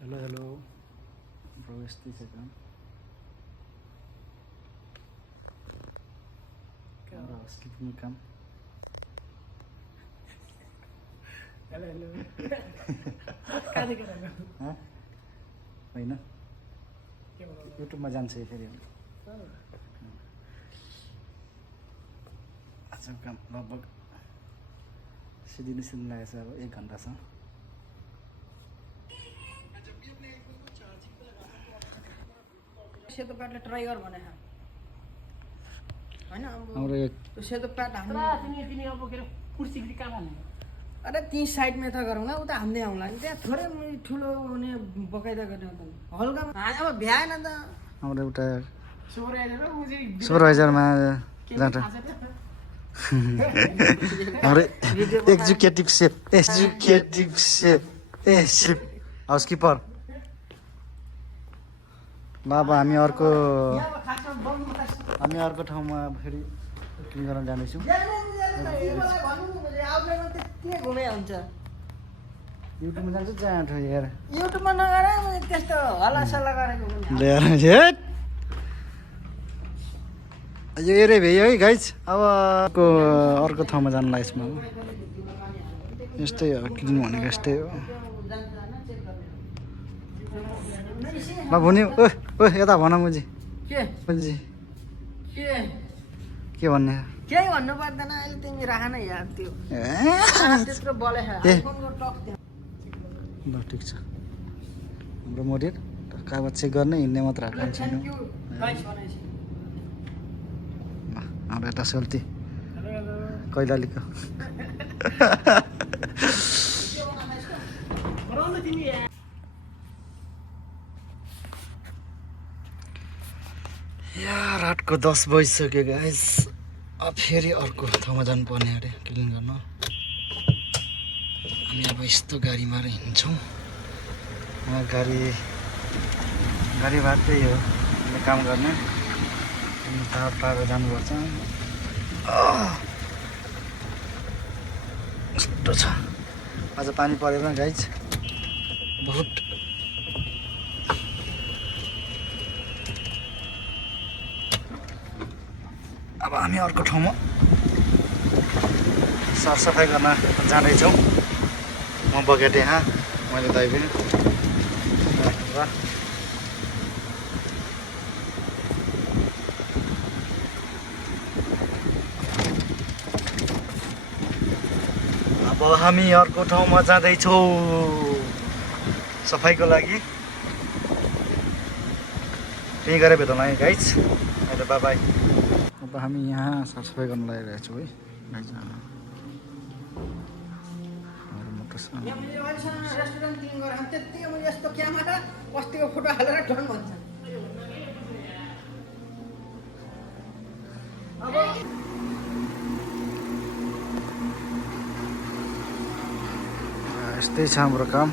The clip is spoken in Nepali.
हेलो प्रवेश छ काम हाउसकिपिङ काम हेलो होइन युट्युबमा जान्छ फेरि आजको काम लगभग सिधिनु लागेको छ अब 1 घन्टा छ सेतो प्याडले ट्राई गर भने हैन हाम्रो एक त्यो सेतो प्याड हान्नु तिमी अब के कुर्सी फेरि कहाँ हाल्ने अरे ती साइडमा त गरौँ न उता हान्दै आउँला नि त्यहाँ थोरै ठुलो हुने बकाइदा गर्ने त हल्का अब भ्याएन त हाम्रो एउटा सुपरभाइजर हो मुझे सुपरभाइजरमा जान्छ हाम्रो एक्जिक्युटिभ सेफ हाउसकिपर ल अब हामी अर्को ठाउँमा फेरि क्लिन गर्न जाँदैछौँ घुमे हुन्छ युट्युबमा जान्छ जहाँ ठाउँ हेर युट्युबमा नगर त्यस्तो हल्लासल्ला गरेको ल्याएर हेट यो एरिया भयो है गाइज अब अर्को ठाउँमा जानु लागेको छु म यस्तै हो क्लिन भनेको यस्तै हो ल भुनी ओ यता भन मुजी के मुजी के के भन्ने केही भन्नु पर्दैन अहिले तिमी राख न यार त्यो त्यत्रो बले आइफोनको टक ल ठिक छ हाम्रो मोडिर कागज चेक गर्ने हिँड्ने मात्र काम छैन थ्याङ्क यू गाइस भनेपछि हाम्रो यता सोल्ती कैलालीको बनाउन तिमी यार रातको 10 बजिसक्यो गाइस अब फेरि अर्को ठाउँमा जानुपर्ने अरे क्लिन गर्न हामी अब यस्तो गाडीमा हिँड्छौँ गाडी भाडा त्यही हो काम गर्ने टाढो टाढो जानुपर्छ यस्तो छ आज पानी परेन गाइज बहुत अब हामी अर्को ठाउँमा सरसफाइ गर्न जाँदैछौँ म बगेटे यहाँ मैले दाइ पनि र अब हामी अर्को ठाउँमा जाँदैछौँ सफाइको लागि त्यही गरेर भेटौँला है गाइज अहिले बाई अब हामी यहाँ सरसफाइ गर्न लागिरहेको छौँ है गाइज रेस्टुरेन्ट क्लिन गरेर त्यति अब यस्तो क्यामेरा बस्तीको फोटो हालेर डन भन्छ अब यस्तै छ हाम्रो काम